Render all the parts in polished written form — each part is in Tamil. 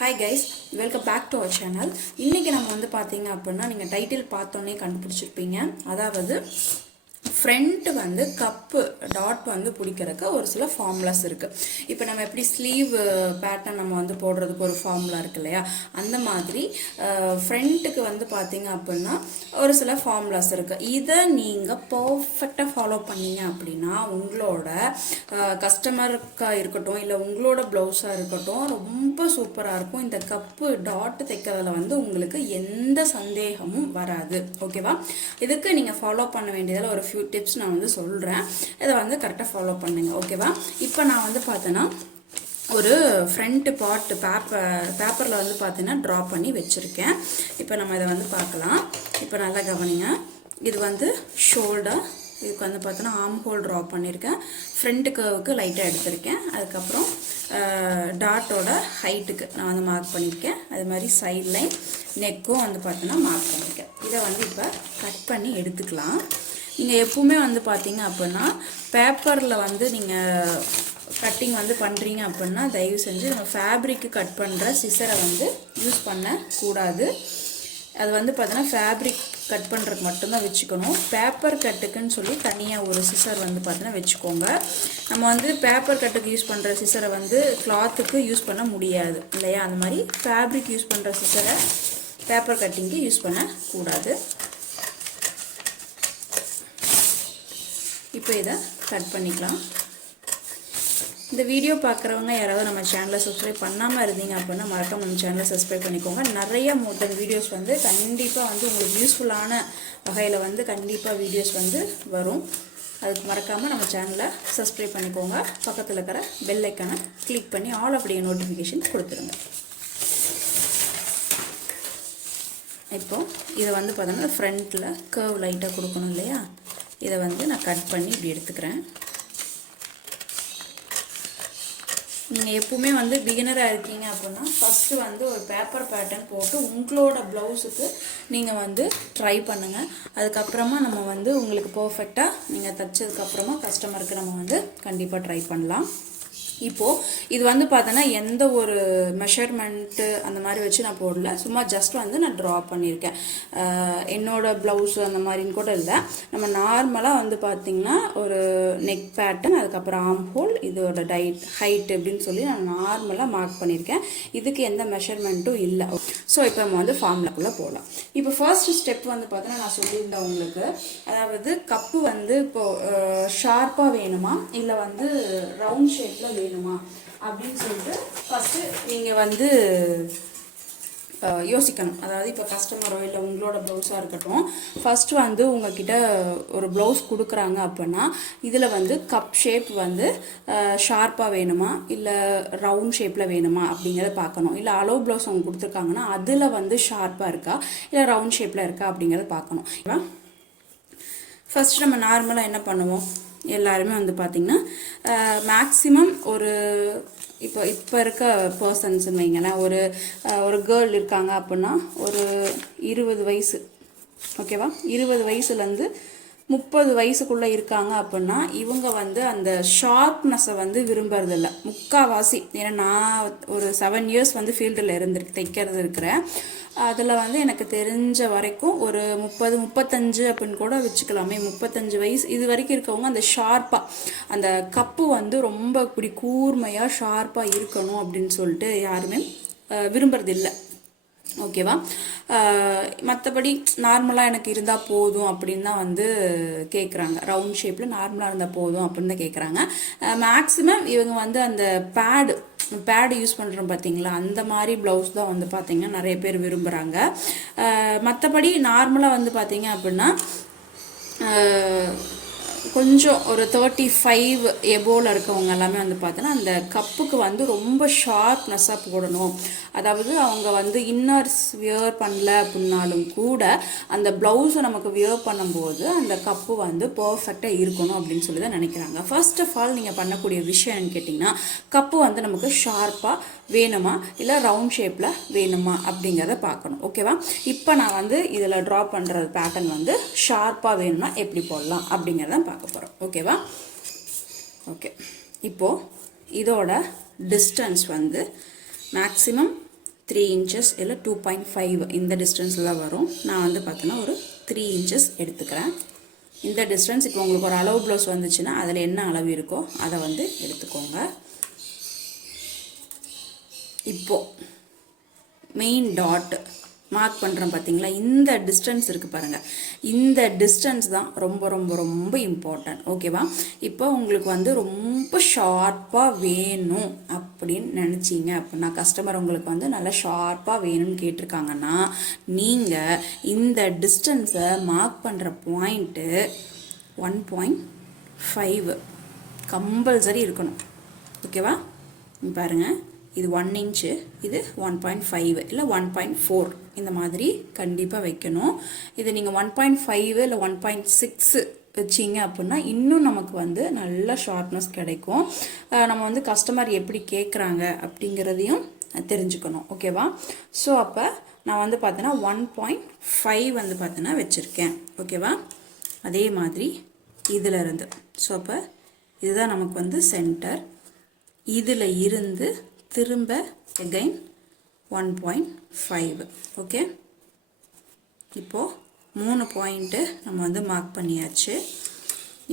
Hi guys, welcome back to our channel. இன்னைக்கு நம்ம வந்து பாத்தீங்க அப்படினா நீங்க டைட்டில் பார்த்தோனே கண்டுபிடிச்சிருப்பீங்க. அதாவது ஃப்ரண்ட் வந்து கப் டாட் வந்து பிடிக்கிறதுக்கு ஒரு சில ஃபார்முலாஸ் இருக்கு. இப்போ நம்ம எப்படி ஸ்லீவ் பேட்டர்ன் நம்ம வந்து போடுறதுக்கு ஒரு ஃபார்முலா இருக்கு இல்லையா, அந்த மாதிரி ஃப்ரண்ட்டுக்கு வந்து பார்த்தீங்க அப்படின்னா ஒரு சில ஃபார்முலாஸ் இருக்கு. இதை நீங்கள் பர்ஃபெக்டாக ஃபாலோ பண்ணீங்க அப்படின்னா உங்களோட கஸ்டமருக்காக இருக்கட்டும் இல்லை உங்களோட ப்ளவுஸாக இருக்கட்டும் ரொம்ப சூப்பராக இருக்கும். இந்த கப்பு டாட் தைக்கிறதுல வந்து உங்களுக்கு எந்த சந்தேகமும் வராது. ஓகேவா? இதுக்கு நீங்கள் ஃபாலோ பண்ண வேண்டியதில் ஒரு ஃபியூ டிப்ஸ் நான் வந்து சொல்கிறேன். இதை வந்து கரெக்டாக ஃபாலோ பண்ணுங்க. ஓகேவா? இப்போ நான் வந்து பார்த்தேன்னா ஒரு ஃப்ரண்ட் பார்ட் பேப்பரில் வந்து பார்த்தீங்கன்னா ட்ரா பண்ணி வச்சுருக்கேன். இப்போ நம்ம இதை வந்து பார்க்கலாம். இப்போ நல்லா கவனிங்க. இது வந்து ஷோல்டர், இதுக்கு வந்து பார்த்தோன்னா ஆர்ம் ஹோல் ட்ரா பண்ணியிருக்கேன். ஃப்ரண்ட் கர்வுக்கு லைட்டாக எடுத்திருக்கேன். அதுக்கப்புறம் டாட்டோட ஹைட்டுக்கு நான் வந்து மார்க் பண்ணியிருக்கேன். அது மாதிரி சைட் லைன் நெக்கும் வந்து பார்த்தோன்னா மார்க் பண்ணியிருக்கேன். இதை வந்து இப்போ கட் பண்ணி எடுத்துக்கலாம். நீங்கள் எப்பவுமே வந்து பார்த்தீங்க அப்படின்னா பேப்பரில் வந்து நீங்கள் கட்டிங் வந்து பண்ணுறீங்க அப்படின்னா தயவு செஞ்சு நம்ம ஃபேப்ரிக்கு கட் பண்ணுற சிசரை வந்து யூஸ் பண்ணக்கூடாது. அது வந்து பார்த்தீங்கன்னா ஃபேப்ரிக் கட் பண்ணுறதுக்கு மட்டும்தான் வச்சுக்கணும். பேப்பர் கட்டுக்குன்னு சொல்லி தனியாக ஒரு சிசர் வந்து பார்த்தீங்கன்னா வச்சுக்கோங்க. நம்ம வந்து பேப்பர் கட்டுக்கு யூஸ் பண்ணுற சிசரை வந்து கிளாத்துக்கு யூஸ் பண்ண முடியாது இல்லையா, அந்த மாதிரி ஃபேப்ரிக் யூஸ் பண்ணுற சிசரை பேப்பர் கட்டிங்க்கு யூஸ் பண்ணக்கூடாது. இப்போ இதை கட் பண்ணிக்கலாம். இந்த வீடியோ பார்க்குறவங்க யாராவது நம்ம சேனலை சப்ஸ்கிரைப் பண்ணாமல் இருந்தீங்க அப்படின்னா மறக்காம நம்ம சேனலை சப்ஸ்கிரைப் பண்ணிக்கோங்க. நிறைய மோட்டர் வீடியோஸ் வந்து கண்டிப்பாக வந்து உங்களுக்கு யூஸ்ஃபுல்லான வகையில் வந்து கண்டிப்பாக வீடியோஸ் வந்து வரும். அதுக்கு மறக்காமல் நம்ம சேனலை சப்ஸ்கிரைப் பண்ணிக்கோங்க. பக்கத்தில் இருக்கிற பெல் ஐக்கானை கிளிக் பண்ணி ஆல் அப்படியே நோட்டிஃபிகேஷன் கொடுத்துருங்க. இப்போது இதை வந்து பார்த்தோன்னா ஃப்ரண்ட்டில் கர்வ் லைட்டாக கொடுக்கணும் இல்லையா, இதை வந்து நான் கட் பண்ணி இப்படி எடுத்துக்கிறேன். நீங்கள் எப்பவுமே வந்து பிகினராக இருக்கீங்க அப்படின்னா ஃபஸ்ட்டு வந்து ஒரு பேப்பர் பேட்டர்ன் போட்டு உங்களோட ப்ளவுஸுக்கு நீங்கள் வந்து ட்ரை பண்ணுங்கள். அதுக்கப்புறமா நம்ம வந்து உங்களுக்கு பர்ஃபெக்டாக நீங்கள் தைச்சதுக்கப்புறமா கஸ்டமருக்கு நம்ம வந்து கண்டிப்பாக ட்ரை பண்ணலாம். இப்போது இது வந்து பார்த்தோன்னா எந்த ஒரு மெஷர்மெண்ட்டு அந்த மாதிரி வச்சு நான் போடல, சும்மா ஜஸ்ட் வந்து நான் ட்ரா பண்ணியிருக்கேன். என்னோடய ப்ளவுஸு அந்த மாதிரின்னு கூட இல்லை. நம்ம நார்மலாக வந்து பார்த்திங்கன்னா ஒரு நெக் பேட்டர்ன், அதுக்கப்புறம் ஆர்ம் ஹோல், இதோட ஹைட் அப்படின்னு சொல்லி நான் நார்மலாக மார்க் பண்ணியிருக்கேன். இதுக்கு எந்த மெஷர்மெண்ட்டும் இல்லை. ஸோ இப்போ நம்ம வந்து ஃபார்முலாக்குள்ளே போகலாம். இப்போ ஃபர்ஸ்ட் ஸ்டெப் வந்து பார்த்தோன்னா நான் சொல்லியிருந்தேன் உங்களுக்கு, அதாவது கப்பு வந்து இப்போது ஷார்ப்பாக வேணுமா இல்லை வந்து ரவுண்ட் ஷேப்பில் வேணுமா அப்படின்னு சொல்லிட்டு ஃபஸ்ட்டு நீங்கள் வந்து யோசிக்கணும். அதாவது இப்போ கஸ்டமரோ இல்லை உங்களோட ப்ளவுஸாக இருக்கட்டும், ஃபஸ்ட்டு வந்து உங்ககிட்ட ஒரு ப்ளவுஸ் கொடுக்குறாங்க அப்படின்னா இதில் வந்து கப் ஷேப் வந்து ஷார்ப்பாக வேணுமா இல்லை ரவுண்ட் ஷேப்பில் வேணுமா அப்படிங்கிறத பார்க்கணும். இல்லை அளவு ப்ளவுஸ் அவங்க கொடுத்துருக்காங்கன்னா அதில் வந்து ஷார்ப்பாக இருக்கா இல்லை ரவுண்ட் ஷேப்பில் இருக்கா அப்படிங்கிறத பார்க்கணும். ஃபஸ்ட்டு நம்ம நார்மலாக என்ன பண்ணுவோம், எல்லாருமே வந்து பார்த்திங்கன்னா மேக்ஸிமம் ஒரு இப்போ இருக்க பர்சன்ஸ்ன்னு வைங்களேன், ஒரு கேர்ள் இருக்காங்க அப்படின்னா ஒரு 20 வயசு, ஓகேவா, 20 வயசுலேருந்து 30 வயசுக்குள்ளே இருக்காங்க அப்படின்னா இவங்க வந்து அந்த ஷார்ப்னஸை வந்து விரும்புறதில்ல முக்கால்வாசி. ஏன்னா நான் ஒரு 7 இயர்ஸ் வந்து ஃபீல்டில் தைக்கிறது இருக்கிறேன். அதில் வந்து எனக்கு தெரிஞ்ச வரைக்கும் ஒரு 30-35 அப்படின்னு கூட வச்சுக்கலாமே, 35 வயசு இது வரைக்கும் இருக்கவங்க அந்த ஷார்ப்பாக அந்த கப்பு வந்து ரொம்ப இப்படி கூர்மையாக ஷார்ப்பாக இருக்கணும் அப்படின்னு சொல்லிட்டு யாருமே விரும்புறதில்லை. ஓகேவா? மற்றபடி நார்மலாக எனக்கு இருந்தால் போதும் அப்படின்னு தான் வந்து கேட்குறாங்க. ரவுண்ட் ஷேப்பில் நார்மலாக இருந்தால் போதும் அப்படின்னு தான் கேட்குறாங்க. மேக்ஸிமம் இவங்க வந்து அந்த பேடு யூஸ் பண்ணுறோம் பார்த்தீங்களா, அந்த மாதிரி ப்ளவுஸ் தான் வந்து பார்த்திங்கன்னா நிறைய பேர் விரும்புகிறாங்க. மற்றபடி நார்மலாக வந்து பார்த்திங்க அப்படின்னா கொஞ்சம் ஒரு 35 எபோவில் இருக்கவங்க எல்லாமே வந்து பார்த்தோன்னா அந்த கப்புக்கு வந்து ரொம்ப ஷார்ப்னஸ்ஸாக போடணும். அதாவது அவங்க வந்து இன்னர்ஸ் வியர் பண்ணல அப்படின்னாலும் கூட அந்த ப்ளவுஸை நமக்கு வியர் பண்ணும்போது அந்த கப்பு வந்து பர்ஃபெக்டாக இருக்கணும் அப்படின்னு சொல்லி தான் நினைக்கிறாங்க. ஃபர்ஸ்ட் ஆஃப் ஆல் நீங்கள் பண்ணக்கூடிய விஷயம்னு கேட்டிங்கன்னா கப்பு வந்து நமக்கு ஷார்ப்பாக வேணுமா இல்லை ரவுண்ட் ஷேப்பில் வேணுமா அப்படிங்கிறத பார்க்கணும். ஓகேவா? இப்போ நான் வந்து இதில் ட்ரா பண்ணுற பேட்டர்ன் வந்து ஷார்ப்பாக வேணும்னா எப்படி போடலாம் அப்படிங்கிறத பார்க்க போகிறோம். ஓகேவா? ஓகே, இப்போது இதோட டிஸ்டன்ஸ் வந்து மேக்ஸிமம் 3 inches இல்லை 2.5 இந்த டிஸ்டன்ஸில் தான் வரும். நான் வந்து பார்த்தீங்கன்னா ஒரு 3 inches எடுத்துக்கிறேன். இந்த டிஸ்டன்ஸ் இப்போ உங்களுக்கு ஒரு அளவு ப்ளவுஸ் வந்துச்சுன்னா அதில் என்ன அளவு இருக்கோ அதை வந்து எடுத்துக்கோங்க. இப்போது மெயின் டாட் மார்க் பண்ணுறோம் பார்த்தீங்களா, இந்த டிஸ்டன்ஸ் இருக்குது பாருங்கள், இந்த டிஸ்டன்ஸ் தான் ரொம்ப ரொம்ப ரொம்ப இம்பார்ட்டன்ட். ஓகேவா? இப்போ உங்களுக்கு வந்து ரொம்ப ஷார்ப்பாக வேணும் அப்படின்னு நினச்சிங்க அப்படின்னா, கஸ்டமர் உங்களுக்கு வந்து நல்லா ஷார்ப்பாக வேணும்னு கேட்டிருக்காங்கன்னா, நீங்கள் இந்த டிஸ்டன்ஸை மார்க் பண்ணுற பாயிண்ட்டு 1.5 கம்பல்சரி இருக்கணும். ஓகேவா? பாருங்கள், இது 1 inch, இது 1.5 இல்லை 1.4 இந்த மாதிரி கண்டிப்பாக வைக்கணும். இது நீங்கள் 1.5 இல்லை 1.6 வச்சிங்க அப்படின்னா இன்னும் நமக்கு வந்து நல்ல ஷார்ப்னஸ் கிடைக்கும். நம்ம வந்து கஸ்டமர் எப்படி கேட்குறாங்க அப்படிங்கிறதையும் தெரிஞ்சுக்கணும். ஓகேவா? ஸோ அப்போ நான் வந்து பார்த்தீங்கன்னா 1.5 வந்து பார்த்தீங்கன்னா வச்சுருக்கேன். ஓகேவா? அதே மாதிரி இதில் இருந்து, ஸோ அப்போ இதுதான் நமக்கு வந்து சென்டர். இதில் இருந்து திரும்ப again 1.5. ஓகே, இப்போது 3 பாயிண்ட்டு நம்ம வந்து மார்க் பண்ணியாச்சு.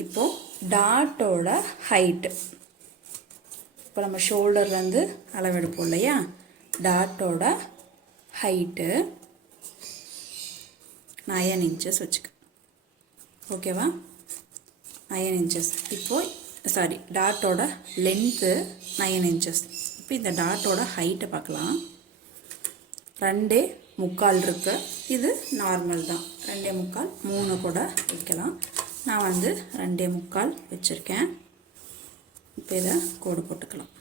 இப்போது டாட்டோட ஹைட்டு, இப்போ நம்ம ஷோல்டர்லேருந்து அளவெடுப்போம் இல்லையா, டாட்டோட ஹைட்டு 9 inches வச்சுக்க. ஓகேவா? 9 inches. இப்போது சாரி, டாட்டோட லென்த்து 9 inches. இப்போ இந்த டாட்டோட ஹைட்டை பார்க்கலாம். 2.25 இருக்கு. இது நார்மல் தான். 2.25, 3 கூட வைக்கலாம். நான் வந்து 2.25 வச்சுருக்கேன். இப்போ இதை கோடு போட்டுக்கலாம்.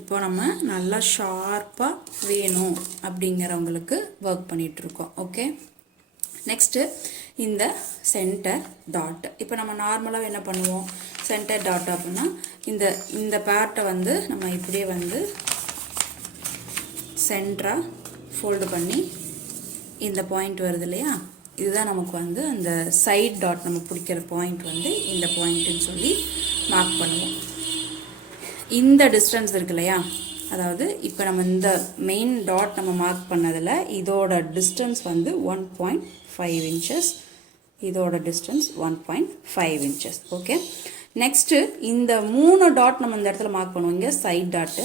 இப்போ நம்ம நல்லா ஷார்ப்பாக வேணும் அப்படிங்கிறவங்களுக்கு ஒர்க் பண்ணிகிட்ருக்கோம். ஓகே, நெக்ஸ்ட்டு இந்த சென்டர் டாட். இப்போ நம்ம நார்மலாக என்ன பண்ணுவோம், சென்டர் டாட் அப்படின்னா இந்த பார்ட்டை வந்து நம்ம இப்படியே வந்து சென்டராக ஃபோல்டு பண்ணி இந்த பாயிண்ட் வருது இல்லையா, இதுதான் நமக்கு வந்து அந்த சைட் டாட் நம்ம பிடிக்கிற பாயிண்ட் வந்து இந்த பாயிண்ட்டுன்னு சொல்லி மார்க் பண்ணுவோம். இந்த டிஸ்டன்ஸ் இருக்கு இல்லையா, அதாவது இப்போ நம்ம இந்த மெயின் டாட் நம்ம மார்க் பண்ணதில் இதோட டிஸ்டன்ஸ் வந்து 1.5 inches, இதோட டிஸ்டன்ஸ் 1.5 inches. ஓகே, நெக்ஸ்ட்டு இந்த 3 டாட் நம்ம இந்த இடத்துல மார்க் பண்ணுவோம். இங்கே சைட் டாட்டு,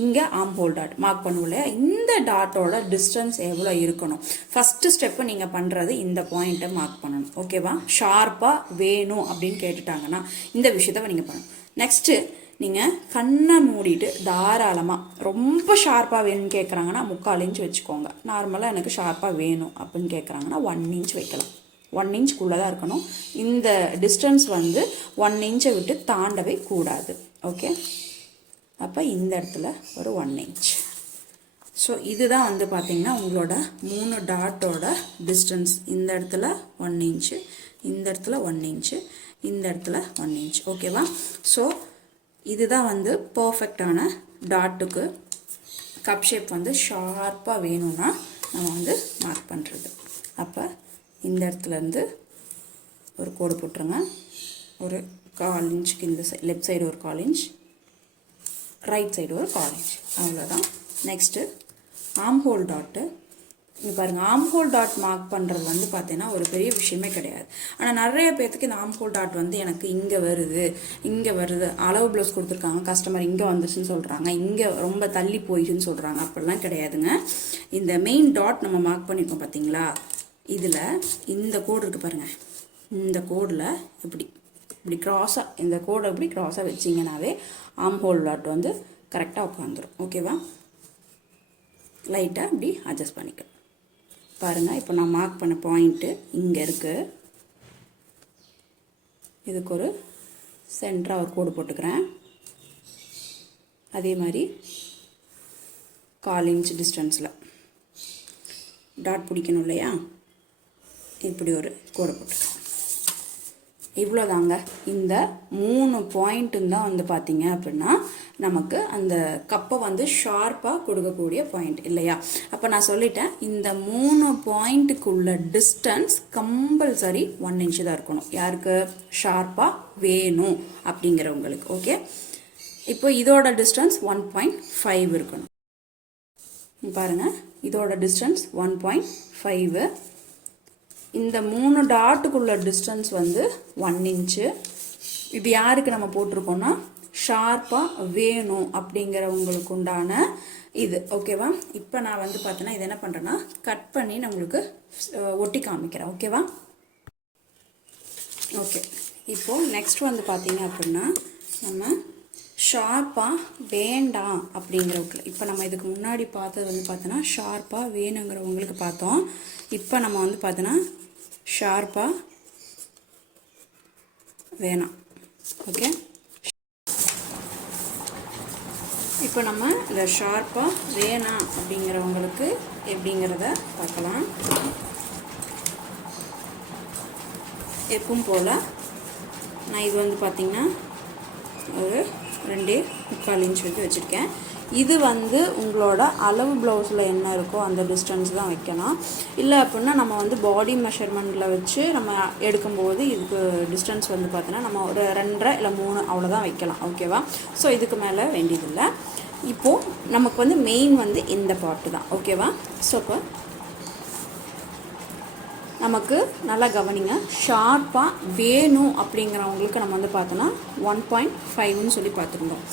இங்கே ஆர்ம் ஹோல் டாட் மார்க் பண்ணுவோம் இல்லையா, இந்த டாட்டோட டிஸ்டன்ஸ் எவ்வளோ இருக்கணும். ஃபஸ்ட்டு ஸ்டெப்பு நீங்கள் பண்ணுறது இந்த பாயிண்ட்டை மார்க் பண்ணணும். ஓகேவா? ஷார்ப்பாக வேணும் அப்படின்னு கேட்டுட்டாங்கன்னா இந்த விஷயத்த நீங்கள் பண்ணணும். நெக்ஸ்ட்டு நீங்கள் கண்ணை மூடிட்டு தாராளமாக, ரொம்ப ஷார்ப்பாக வேணும்னு கேட்குறாங்கன்னா 3/4 inch வச்சுக்கோங்க. நார்மலாக எனக்கு ஷார்ப்பாக வேணும் அப்படின்னு கேட்குறாங்கன்னா 1 inch வைக்கலாம். 1 inchக்குள்ளே தான் இருக்கணும். இந்த டிஸ்டன்ஸ் வந்து 1 inch விட்டு தாண்டவே கூடாது. ஓகே, அப்போ இந்த இடத்துல ஒரு 1 inch. ஸோ இதுதான் வந்து பார்த்திங்கன்னா உங்களோட 3 டாட்டோட டிஸ்டன்ஸ். இந்த இடத்துல 1 inch, இந்த இடத்துல 1 inch, இந்த இடத்துல 1 inch. ஓகேவா? ஸோ இதுதான் வந்து பர்ஃபெக்டான டாட்டுக்கு கப் ஷேப் வந்து ஷார்ப்பாக வேணும்னா நம்ம வந்து மார்க் பண்ணுறது. அப்போ இந்த இடத்துலேருந்து ஒரு கோடு போட்டுருங்க. ஒரு 1/4 inchக்கு இந்த லெஃப்ட் சைடு ஒரு 1/4 inch, ரைட் சைடு ஒரு 1/4 inch, அவ்வளோதான். Next arm hole dot. இங்கே பாருங்கள், ஆர்ம் ஹோல் டாட் மார்க் பண்ணுறது வந்து பார்த்தீங்கன்னா ஒரு பெரிய விஷயமே கிடையாது. ஆனால் நிறைய பேர்த்துக்கு இந்த ஆர்ம் ஹோல் டாட் வந்து எனக்கு இங்கே வருது, அளவு ப்ளவுஸ் கொடுத்துருக்காங்க, கஸ்டமர் இங்கே வந்துச்சுன்னு சொல்கிறாங்க, இங்கே ரொம்ப தள்ளி போயிடுச்சுன்னு சொல்கிறாங்க. அப்படிலாம் கிடையாதுங்க. இந்த மெயின் டாட் நம்ம மார்க் பண்ணியிருக்கோம் பார்த்தீங்களா, இதில் இந்த கோடு இருக்குது பாருங்கள், இந்த கோடில் இப்படி க்ராஸாக, இந்த கோடை இப்படி க்ராஸாக வச்சிங்கனாவே ஆர்ம் ஹோல் டாட் வந்து கரெக்டாக உட்காந்துரும். ஓகேவா? லைட்டாக இப்படி அட்ஜஸ்ட் பண்ணிக்கலாம். பாருங்கள், இப்போ நான் மார்க் பண்ண பாயிண்ட்டு இங்கே இருக்குது. இதுக்கு ஒரு சென்டராக ஒரு கோடு போட்டுக்கிறேன். அதே மாதிரி 1/4 inch டிஸ்டன்ஸில் டாட் பிடிக்கணும் இல்லையா, இப்படி ஒரு கோடு போட்டுக்கிறேன். இவ்வளோதாங்க. இந்த 3 பாயிண்ட்டும் தான் வந்து பார்த்தீங்க அப்படின்னா நமக்கு அந்த கப்பை வந்து ஷார்ப்பாக கொடுக்கக்கூடிய பாயிண்ட் இல்லையா. அப்போ நான் சொல்லிட்டேன், இந்த 3 பாயிண்ட்டுக்குள்ள டிஸ்டன்ஸ் கம்பல்சரி 1 inch தான் இருக்கணும். யாருக்கு? ஷார்ப்பாக வேணும் அப்படிங்கிறவங்களுக்கு. ஓகே, இப்போ இதோட டிஸ்டன்ஸ் 1.5 இருக்கணும். பாருங்கள், இதோட டிஸ்டன்ஸ் 1.5. இந்த 3 டாட்டுக்குள்ள டிஸ்டன்ஸ் வந்து 1 இன்ச்சு. இது யாருக்கு நம்ம போட்டிருக்கோம்னா ஷார்ப்பாக வேணும் அப்படிங்கிறவங்களுக்கு உண்டான இது. ஓகேவா? இப்போ நான் வந்து பார்த்தீங்கன்னா இது என்ன பண்ணுறேன்னா கட் பண்ணி நான் உங்களுக்கு ஒட்டி காமிக்கிறேன். ஓகேவா? ஓகே, இப்போது நெக்ஸ்ட் வந்து பார்த்தீங்க அப்படின்னா நம்ம ஷார்ப்பாக வேண்டாம் அப்படிங்கிறவங்களுக்கு, இப்போ நம்ம இதுக்கு முன்னாடி பார்த்தது வந்து பார்த்தோன்னா ஷார்ப்பாக வேணுங்கிறவங்களுக்கு பார்த்தோம். இப்போ நம்ம வந்து பார்த்தோன்னா ஷார்ப்பாக வேணாம். ஓகே, இப்போ நம்ம இந்த ஷார்ப்பாக வேணாம் அப்படிங்கிறவங்களுக்கு எப்படிங்கிறத பார்க்கலாம். எப்பவும் போல் நான் இது வந்து பார்த்திங்கன்னா ஒரு 2.25 இன்ச் வந்து வச்சுருக்கேன். இது வந்து உங்களோட அளவு ப்ளவுஸில் என்ன இருக்கோ அந்த டிஸ்டன்ஸ் தான் வைக்கணும். இல்லை அப்படின்னா நம்ம வந்து பாடி மெஷர்மெண்ட்டில் வச்சு நம்ம எடுக்கும்போது இதுக்கு டிஸ்டன்ஸ் வந்து பார்த்தோன்னா நம்ம ஒரு 2.5 இல்லை 3 அவ்வளோதான் வைக்கலாம். ஓகேவா? ஸோ இதுக்கு மேலே வேண்டியதில்லை. இப்போது நமக்கு வந்து மெயின் வந்து இந்த பார்ட்டு தான். ஓகேவா? ஸோ இப்போ நமக்கு நல்லா கவனிங்க, ஷார்ப்பாக வேணும் அப்படிங்கிறவங்களுக்கு நம்ம வந்து பார்த்தோன்னா 1.5ன்னு சொல்லி பார்த்துருந்தோம்.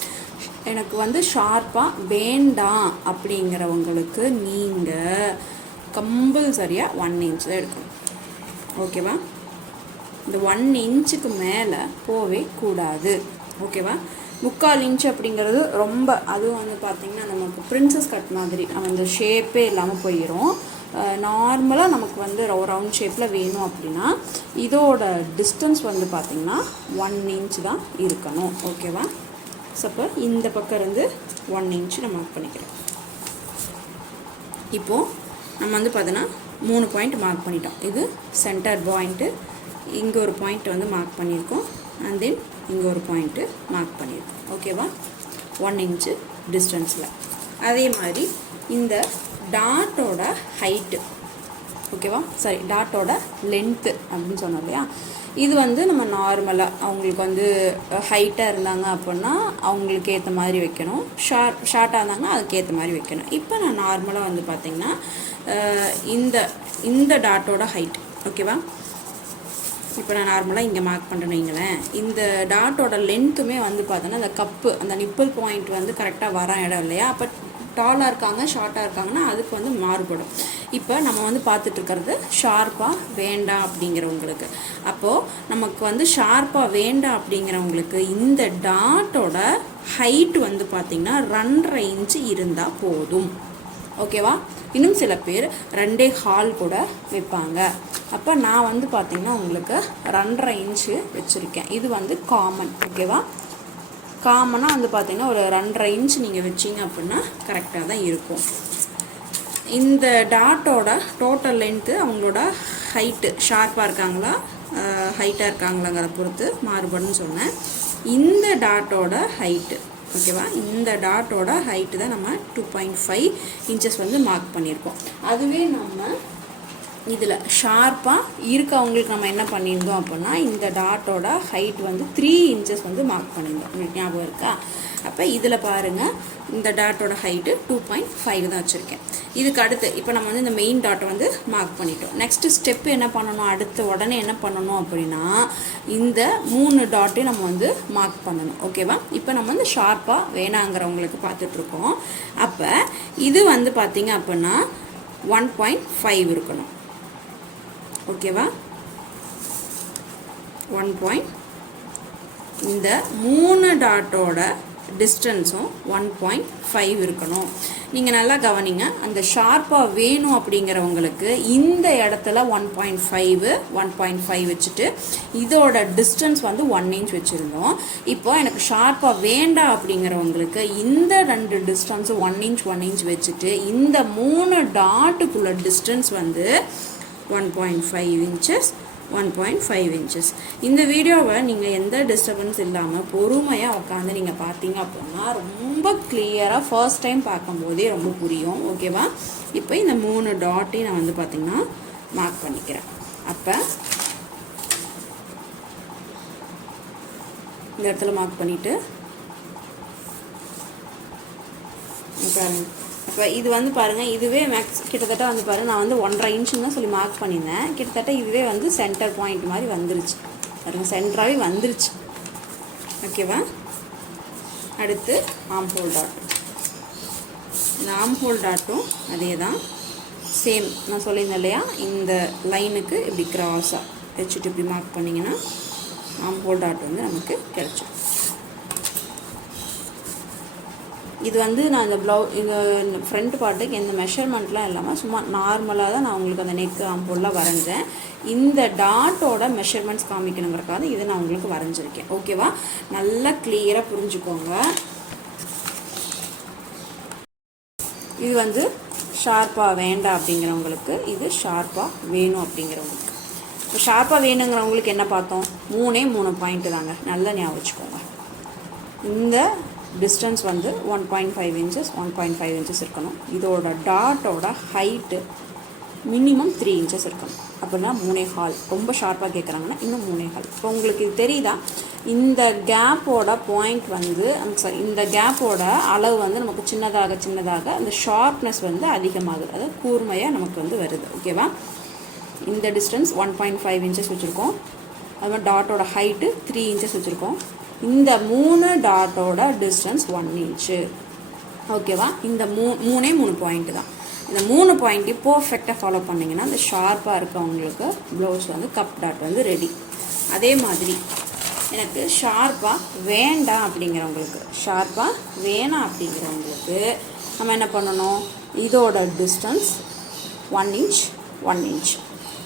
எனக்கு வந்து ஷார்ப்பாக வேண்டாம் அப்படிங்கிறவங்களுக்கு நீங்கள் கம்பல்சரியாக 1 இன்ச் தான் எடுக்கணும். ஓகேவா? இந்த 1 இன்ச்சுக்கு மேலே போவே கூடாது. ஓகேவா? 3/4 இன்ச் அப்படிங்கிறது ரொம்ப, அதுவும் வந்து பார்த்திங்கன்னா நமக்கு பிரின்சஸ் கட் மாதிரி நம்ம இந்த ஷேப்பே இல்லாமல் போயிடும். நார்மலாக நமக்கு வந்து ரவுண்ட் ஷேப்பில் வேணும் அப்படின்னா இதோட டிஸ்டன்ஸ் வந்து பார்த்திங்கன்னா 1 இன்ச் தான் இருக்கணும். ஓகேவா? ஸோ இப்போ இந்த பக்கம் இருந்து 1 இன்ச் நம்ம மார்க் பண்ணிக்கிறோம். இப்போது நம்ம வந்து பார்த்தோன்னா 3 பாயிண்ட் மார்க் பண்ணிட்டோம். இது சென்டர் பாயிண்ட்டு, இங்கே ஒரு பாயிண்ட் வந்து மார்க் பண்ணியிருக்கோம், அண்ட் தென் இங்கே ஒரு பாயிண்ட்டு மார்க் பண்ணியிருக்கோம். ஓகேவா? 1 இன்ச்சு டிஸ்டன்ஸில். அதே மாதிரி இந்த டாட்டோட ஹைட்டு, ஓகேவா, சாரி டாட்டோட லென்த்து அப்படின்னு சொன்னோம் இல்லையா, இது வந்து நம்ம நார்மலாக அவங்களுக்கு வந்து ஹைட்டாக இருந்தாங்க அப்படின்னா அவங்களுக்கு ஏற்ற மாதிரி வைக்கணும், ஷார்ட்டாக இருந்தாங்கன்னா அதுக்கேற்ற மாதிரி வைக்கணும். இப்போ நான் நார்மலாக வந்து பார்த்திங்கன்னா இந்த டாட்டோட ஹைட், ஓகேவா, இப்போ நான் நார்மலாக இங்கே மார்க் பண்ணுறேன்னு வைங்களேன். இந்த டாட்டோட லென்த்துமே வந்து பார்த்தோன்னா அந்த கப்பு, அந்த நிப்பிள் பாயிண்ட் வந்து கரெக்டாக வர இடம் இல்லையா, அப்போ டாலாக இருக்காங்க ஷார்ட்டாக இருக்காங்கன்னா அதுக்கு வந்து மாறுபடும். இப்போ நம்ம வந்து பார்த்துட்ருக்கிறது ஷார்ப்பாக வேண்டாம் அப்படிங்கிறவங்களுக்கு. அப்போது நமக்கு வந்து ஷார்ப்பாக வேண்டாம் அப்படிங்கிறவங்களுக்கு இந்த டாட்டோட ஹைட் வந்து பார்த்திங்கன்னா 2.5 இன்ச்சு இருந்தால் போதும். ஓகேவா? இன்னும் சில பேர் 2.25 கூட வைப்பாங்க. அப்போ நான் வந்து பார்த்திங்கன்னா உங்களுக்கு 2.5 இன்ச்சு வச்சுருக்கேன். இது வந்து காமன். ஓகேவா? காமனாக வந்து பார்த்திங்கன்னா ஒரு 2.5 இன்ச் நீங்கள் வச்சிங்க அப்படின்னா கரெக்டாக தான் இருக்கும். இந்த டாட்டோட டோட்டல் லென்த்து அவங்களோட ஹைட்டு ஷார்ப்பாக இருக்காங்களா ஹைட்டாக இருக்காங்களாங்கிறத பொறுத்து மாறுபடுன்னு சொன்னேன். இந்த டாட்டோட ஹைட்டு, ஓகேவா, இந்த டாட்டோட ஹைட்டு தான் நம்ம 2.5 இன்ச்சஸ் வந்து மார்க் பண்ணியிருக்கோம். அதுவே நம்ம இதில் ஷார்ப்பாக இருக்கவங்களுக்கு நம்ம என்ன பண்ணியிருந்தோம் அப்படின்னா இந்த டாட்டோட ஹைட் வந்து 3 இன்ச்சஸ் வந்து மார்க் பண்ணியிருந்தோம். உங்களுக்கு ஞாபகம் இருக்கா? அப்போ இதில் பாருங்கள், இந்த டாட்டோட ஹைட்டு 2.5 தான் வச்சுருக்கேன். இதுக்கு அடுத்து இப்போ நம்ம வந்து இந்த மெயின் டாட்டை வந்து மார்க் பண்ணிட்டோம். நெக்ஸ்ட்டு ஸ்டெப்பு என்ன பண்ணணும், அடுத்து உடனே என்ன பண்ணணும் அப்படின்னா இந்த 3 டாட்டையும் நம்ம வந்து மார்க் பண்ணணும். ஓகேவா? இப்போ நம்ம வந்து ஷார்ப்பாக வேணாங்கிறவங்களுக்கு பார்த்துட்ருக்கோம். அப்போ இது வந்து பார்த்திங்க அப்படின்னா 1.5 இருக்கணும். ஓகேவா? 1. இந்த 3 டாட்டோட டிஸ்டன்ஸும் 1.5 இருக்கணும். நீங்கள் நல்லா கவனிங்க, அந்த ஷார்ப்பாக வேணும் அப்படிங்கிறவங்களுக்கு இந்த இடத்துல 1.5 வச்சுட்டு இதோட டிஸ்டன்ஸ் வந்து 1 இன்ச் வச்சுருந்தோம். இப்போ எனக்கு ஷார்ப்பாக வேண்டாம் அப்படிங்கிறவங்களுக்கு இந்த 2 டிஸ்டன்ஸு 1 இன்ச் வச்சுட்டு இந்த 3 டாட்டுக்குள்ள டிஸ்டன்ஸ் வந்து 1.5 இன்ச்சஸ் 1.5 இன்ச்சஸ். இந்த வீடியோவை நீங்கள் எந்த டிஸ்டர்பன்ஸ் இல்லாமல் பொறுமையாக உட்காந்து நீங்கள் பார்த்தீங்க அப்படின்னா ரொம்ப கிளியராக ஃபர்ஸ்ட் டைம் பார்க்கும்போதே ரொம்ப புரியும். ஓகேவா? இப்போ இந்த 3 டாட்டையும் நான் வந்து பார்த்திங்கன்னா மார்க் பண்ணிக்கிறேன். அப்போ இந்த இடத்துல மார்க் பண்ணிவிட்டு பாருங்கள். இப்போ இது வந்து பாருங்கள், இதுவே மேக்ஸ் கிட்டத்தட்ட வந்து பாருங்கள், நான் வந்து 1.5 இன்ச்சுன்னு தான் சொல்லி மார்க் பண்ணியிருந்தேன். கிட்டத்தட்ட இதுவே வந்து சென்டர் பாயிண்ட் மாதிரி வந்துருச்சு பாருங்கள், சென்டராகவே வந்துருச்சு. ஓகேவா? அடுத்து ஆம் ஹோல் டாட். இந்த ஆம் ஹோல் டாட்டும் அதே தான், சேம் நான் சொல்லியிருந்தேன் இல்லையா, இந்த லைனுக்கு இப்படி கிராஸாக வச்சுட்டு இப்படி மார்க் பண்ணிங்கன்னா ஆம் ஹோல் டாட் வந்து நமக்கு கிடைச்சிடும். இது வந்து நான் இந்த ஃப்ரண்ட் பார்ட்டுக்கு எந்த மெஷர்மெண்ட்லாம் இல்லாமல் சும்மா நார்மலாக தான் நான் உங்களுக்கு அந்த நெக்கு ஆம்போல்லாம் வரைஞ்சேன். இந்த டாட்டோட மெஷர்மெண்ட்ஸ் காமிக்கணுங்கிறக்காக இதை நான் உங்களுக்கு வரைஞ்சிருக்கேன். ஓகேவா? நல்லா கிளியராக புரிஞ்சுக்கோங்க. இது வந்து ஷார்ப்பாக வேண்டாம் அப்படிங்கிறவங்களுக்கு, இது ஷார்ப்பாக வேணும் அப்படிங்கிறவங்களுக்கு. இப்போ ஷார்ப்பாக வேணுங்கிறவங்களுக்கு என்ன பார்த்தோம்? 3 பாயிண்ட்டு தாங்க, நல்லா ஞாபகம் வச்சுக்கோங்க. இந்த டிஸ்டன்ஸ் வந்து 1.5 இன்ச்சஸ் 1.5 இன்ச்சஸ் இருக்கணும். இதோட டாட்டோட ஹைட்டு மினிமம் 3 இன்ச்சஸ் இருக்கணும். அப்படின்னா 3.25. ரொம்ப ஷார்ப்பாக கேட்குறாங்கன்னா இன்னும் 3.25. இப்போ உங்களுக்கு இது தெரியுதா? இந்த கேப்போட பாயிண்ட் வந்து இந்த கேப்போட அளவு வந்து நமக்கு சின்னதாக அந்த ஷார்ப்னஸ் வந்து அதிகமாகுது, அதாவது கூர்மையாக நமக்கு வந்து வருது. ஓகேவா? இந்த டிஸ்டன்ஸ் 1.5 இன்ச்சஸ் வச்சுருக்கோம். அது மாதிரி டாட்டோட ஹைட்டு 3 இன்ச்சஸ் வச்சுருக்கோம். இந்த 3 டாட்டோட டிஸ்டன்ஸ் 1 இன்ச்சு. ஓகேவா? இந்த 3 பாயிண்ட்டு தான். இந்த 3 பாயிண்ட்டையும் பர்ஃபெக்டாக ஃபாலோ பண்ணிங்கன்னா இந்த ஷார்ப்பாக இருக்கவங்களுக்கு ப்ளவுஸ் வந்து கப் டாட் வந்து ரெடி. அதே மாதிரி எனக்கு ஷார்ப்பாக வேண்டாம் அப்படிங்கிறவங்களுக்கு, நம்ம என்ன பண்ணணும்? இதோட டிஸ்டன்ஸ் 1 இன்ச் 1 இன்ச்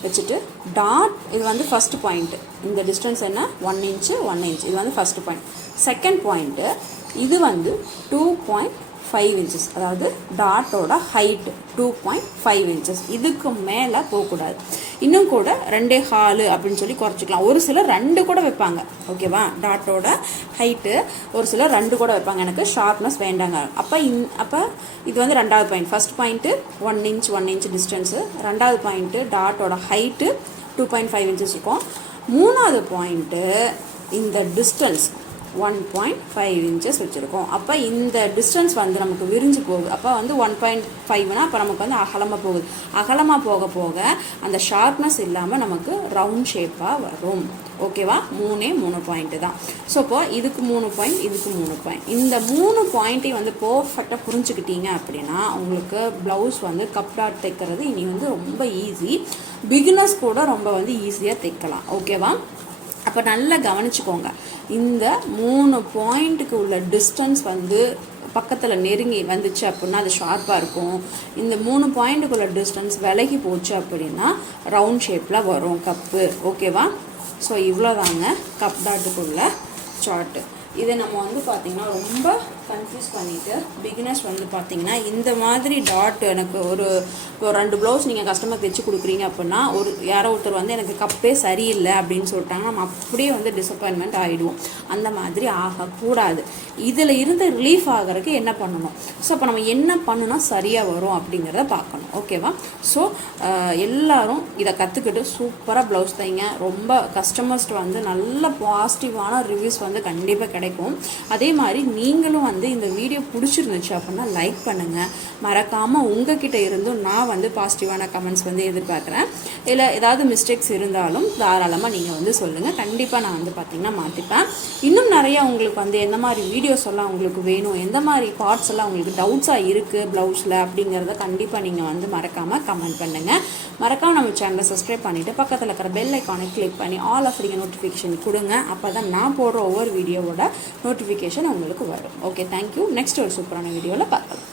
வச்சுட்டு டாட், இது வந்து ஃபஸ்ட்டு பாயிண்ட்டு. இந்த டிஸ்டன்ஸ் என்ன? 1 இன்ச்சு 1 இன்ச். இது வந்து ஃபஸ்ட்டு பாயிண்ட். செகண்ட் பாயிண்ட்டு இது வந்து 2.5 இன்ச்சஸ், அதாவது டாட்டோட ஹைட்டு 2.5 இன்ச்சஸ். இதுக்கு மேலே போகக்கூடாது. இன்னும் கூட 2.25 அப்படின்னு சொல்லி குறைச்சிக்கலாம். ஒரு சிலர் 2 கூட வைப்பாங்க. ஓகேவா? டாட்டோட ஹைட்டு ஒரு சிலர் 2 கூட வைப்பாங்க. எனக்கு ஷார்ப்னஸ் வேண்டாங்க. அப்போ இது வந்து 2வது point. First point 1 inch distance. 2வது பாயிண்ட்டு டாட்டோட ஹைட்டு 2.5 இன்ச்சஸ் இருக்கும். 3வது பாயிண்ட்டு இந்த டிஸ்டன்ஸ் 1.5 இன்ச்சஸ் வச்சுருக்கோம். அப்போ இந்த டிஸ்டன்ஸ் வந்து நமக்கு விரிஞ்சு போகுது. அப்போ வந்து 1.5னா அப்போ நமக்கு வந்து அகலமாக போகுது. அகலமாக போக போக அந்த ஷார்ப்னஸ் இல்லாமல் நமக்கு ரவுண்ட் ஷேப்பாக வரும். ஓகேவா? 3 பாயிண்ட்டு தான். ஸோ இப்போ இதுக்கு 3 பாயிண்ட், இதுக்கு 3 பாயிண்ட். இந்த 3 பாயிண்ட்டையும் வந்து பர்ஃபெக்டாக புரிஞ்சுக்கிட்டீங்க அப்படின்னா உங்களுக்கு ப்ளவுஸ் வந்து கப் டாட் தைக்கிறது இனி வந்து ரொம்ப ஈஸி. பிகினர்ஸ் கூட ரொம்ப வந்து ஈஸியாக தைக்கலாம். ஓகேவா? அப்போ நல்லா கவனிச்சுக்கோங்க. இந்த 3 பாயிண்ட்டுக்கு உள்ள டிஸ்டன்ஸ் வந்து பக்கத்தில் நெருங்கி வந்துச்சு அப்படின்னா அது ஷார்ப்பாக இருக்கும். இந்த 3 பாயிண்ட்டுக்குள்ள டிஸ்டன்ஸ் விலகி போச்சு அப்படின்னா ரவுண்ட் ஷேப்பில் வரும் கப்பு. ஓகேவா? ஸோ இவ்வளோதாங்க கப் டாட்டுக்குள்ள சார்ட்டு. இதை நம்ம வந்து பார்த்திங்கன்னா ரொம்ப கன்ஃபியூஸ் பண்ணிவிட்டு பிகினர்ஸ் வந்து பார்த்திங்கன்னா இந்த மாதிரி டாட் எனக்கு ஒரு 2 ப்ளவுஸ் நீங்கள் கஸ்டமர் தைச்சி கொடுக்குறீங்க அப்படின்னா யாரோ ஒருத்தர் வந்து எனக்கு கப்பே சரியில்லை அப்படின்னு சொல்லிட்டாங்க, நம்ம அப்படியே வந்து டிசப்பாயின்மெண்ட் ஆகிடுவோம். அந்த மாதிரி ஆகக்கூடாது. இதில் இருந்து ரிலீஃப் ஆகிறதுக்கு என்ன பண்ணணும்? ஸோ அப்போ நம்ம என்ன பண்ணுனா சரியாக வரும் அப்படிங்கிறத பார்க்கணும். ஓகேவா? ஸோ எல்லோரும் இதை கற்றுக்கிட்டு சூப்பராக ப்ளவுஸ் தைங்க. ரொம்ப கஸ்டமர்ஸ்ட்டு வந்து நல்ல பாசிட்டிவான ரிவ்யூஸ் வந்து கண்டிப்பாக கிடைக்கும். அதே மாதிரி நீங்களும் வந்து இந்த வீடியோ பிடிச்சிருந்துச்சு அப்படின்னா லைக் பண்ணுங்கள். மறக்காமல் உங்ககிட்ட இருந்தும் நான் வந்து பாசிட்டிவான கமெண்ட்ஸ் வந்து எதிர்பார்க்குறேன். இல்லை ஏதாவது மிஸ்டேக்ஸ் இருந்தாலும் தாராளமாக நீங்கள் வந்து சொல்லுங்கள். கண்டிப்பாக நான் வந்து பார்த்திங்கன்னா மாற்றிப்பேன். இன்னும் நிறையா உங்களுக்கு வந்து எந்த மாதிரி வீடியோஸ் எல்லாம் உங்களுக்கு வேணும், எந்த மாதிரி பார்ட்ஸ் எல்லாம் உங்களுக்கு டவுட்ஸாக இருக்குது ப்ளவுஸில் அப்படிங்கிறத கண்டிப்பாக நீங்கள் வந்து மறக்காமல் கமெண்ட் பண்ணுங்கள். மறக்காமல் நம்ம சேனலை சப்ஸ்கிரைப் பண்ணிவிட்டு பக்கத்தில் இருக்கிற பெல் ஐக்கானை கிளிக் பண்ணி ஆல் ஆஃப் நோட்டிஃபிகேஷன் கொடுங்க. அப்போ தான் நான் போடுற ஒவ்வொரு வீடியோவோட நோட்டிஃபிகேஷன் உங்களுக்கு வரும். Okay, thank you. நெக்ஸ்ட் ஒரு சூப்பரான வீடியோவில் பார்க்கலாம்.